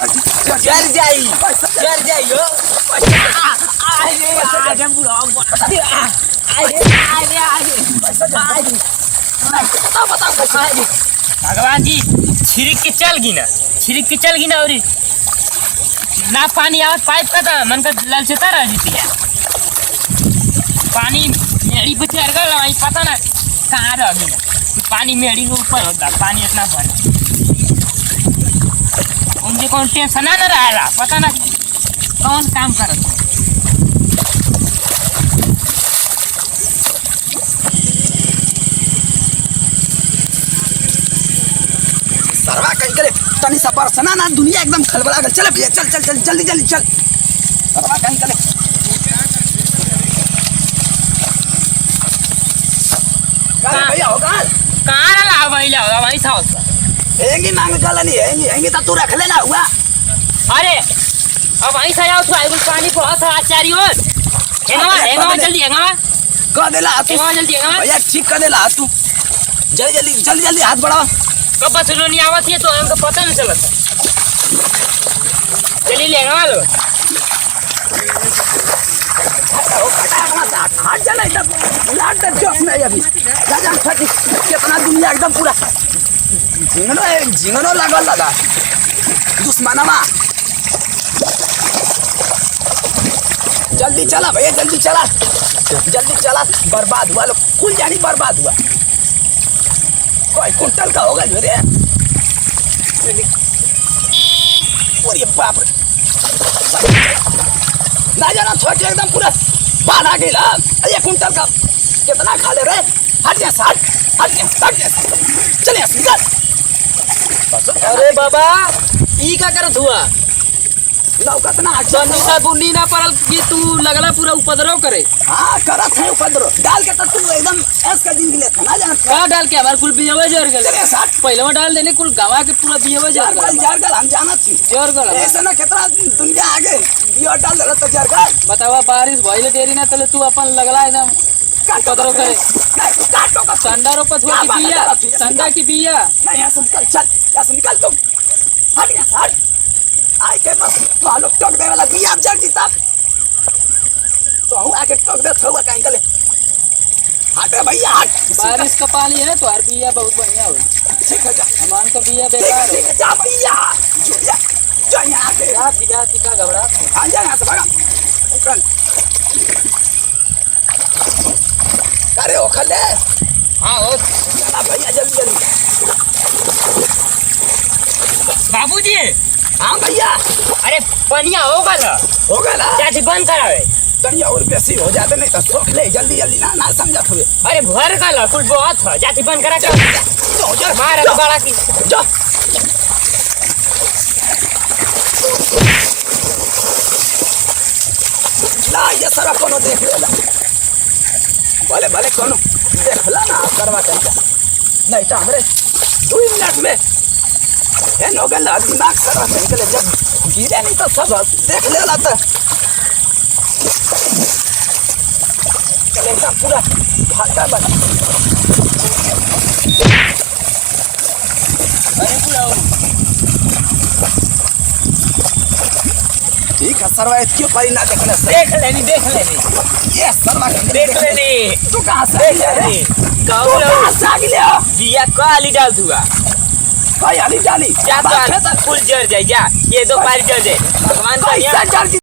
जर जाई हो आगे बुरा भगवान जी छिड़क के चल गी ना और ना पानी आवत पाइप का था मन का ललचता रह जीती है पानी मेड़ी पे चढ़ गया पता ना कहाँ रह गई ना पानी मेड़ी के ऊपर होता पानी इतना भर उनके कौन टेंशन ना रहा पता ना कौन काम करत सरवा कहीं करे तनी सा बरसना ना दुनिया एकदम खलबला गल। चल भैया चल चल चल जल्दी जल्दी चल सरवा कहीं करे भैया होगा कहाँ रहा भैया होगा वहीं था उसका हैंगी मांग गल नहीं हैंगी तो तू रख लेना हुआ। अरे अब वहीं से आओ तो पानी बहुत है आचारी हो हेंगा जल्दी हेंगा कह देला तू जल्दी हेंगा भैया ठीक कर देला तू जल्दी हाथ बढ़ाओ। कब बस नहीं आवत है तो हमको पता नहीं चलता चलिए लेंगा लो हाथ चला एकदम लाट जोश में अभी जा फटी कितना दुनिया एकदम पूरा झिंगनो लगा दुश्मनमा। जल्दी चला भैया जल्दी चला बर्बाद हुआ लोग कुल जानी बर्बाद हुआ कोई कुंटल का होगा रे और ये बाप रे ना जाना छोटे एकदम पूरा बाढ़ आ गई ये कुंटल का कितना खा ले रहे हट चले निकल। अरे बाबा ई का करत हुआ लौकत ना सन्नी सा बुन्नी ना परल कि तू लगला पूरा उपद्रव करे। हाँ करत है उपद्रव डाल के तू एकदम ऐसा दिन ले था ना जाना का डाल के हमार कुल बियावे जर गल चले साथ पहले में डाल देने कुल गवा के पूरा बियावे जर गल हम जाना थी जर गल ऐसे ना कितना दुनिया आगे बिया डाल दे तो जर गल बतावा बारिश भइले देरी ना तले तू अपन लगला एकदम उपद्रव करे काटो का संडा रोपत हुआ की बिया संडा की बिया नहीं यहाँ से चल यहाँ से निकल तुम हट यहाँ हट आए के बस तो लोग टोक दे वाला बिया अब जल्दी तब तो हूँ आके टोक दे थोड़ा कहीं चले हट भैया हट बारिश का पानी है तो हर बिया बहुत बढ़िया हो ठीक है जा हमान का बिया बेकार है जा भैया जो यहाँ से जा टिका घबरा आ जा यहाँ से भागा उकल अरे ओखल ले हाँ हो चला भैया जल्दी बाबूजी हाँ भैया अरे पनिया होगा ना चाची बंद करावे तनिया और बेसी हो जाते नहीं तो सोख ले जल्दी ना समझत हुए। अरे भर का ला कुल बहुत है जाती बंद करा के मार तो बड़ा की जो ना ये सारा कोनो देख लेला भले कोनो देखला ना करवा करके नहीं तो हमरे 2 मिनट में है नोगल दिमाग सारा निकले जब गिरे नहीं तो सब देख लेला तो चले एकदम पूरा भागा बन अरे पूरा ठीक है सरवा क्यों परी ना देखने से देख लेनी ये सरवा देख लेनी तू कहाँ से कहाँ से आ गया बिया काली डाल दूंगा भाई आली जाली जा कुल जर जाए जा ये 2 पारी जर जाए भगवान का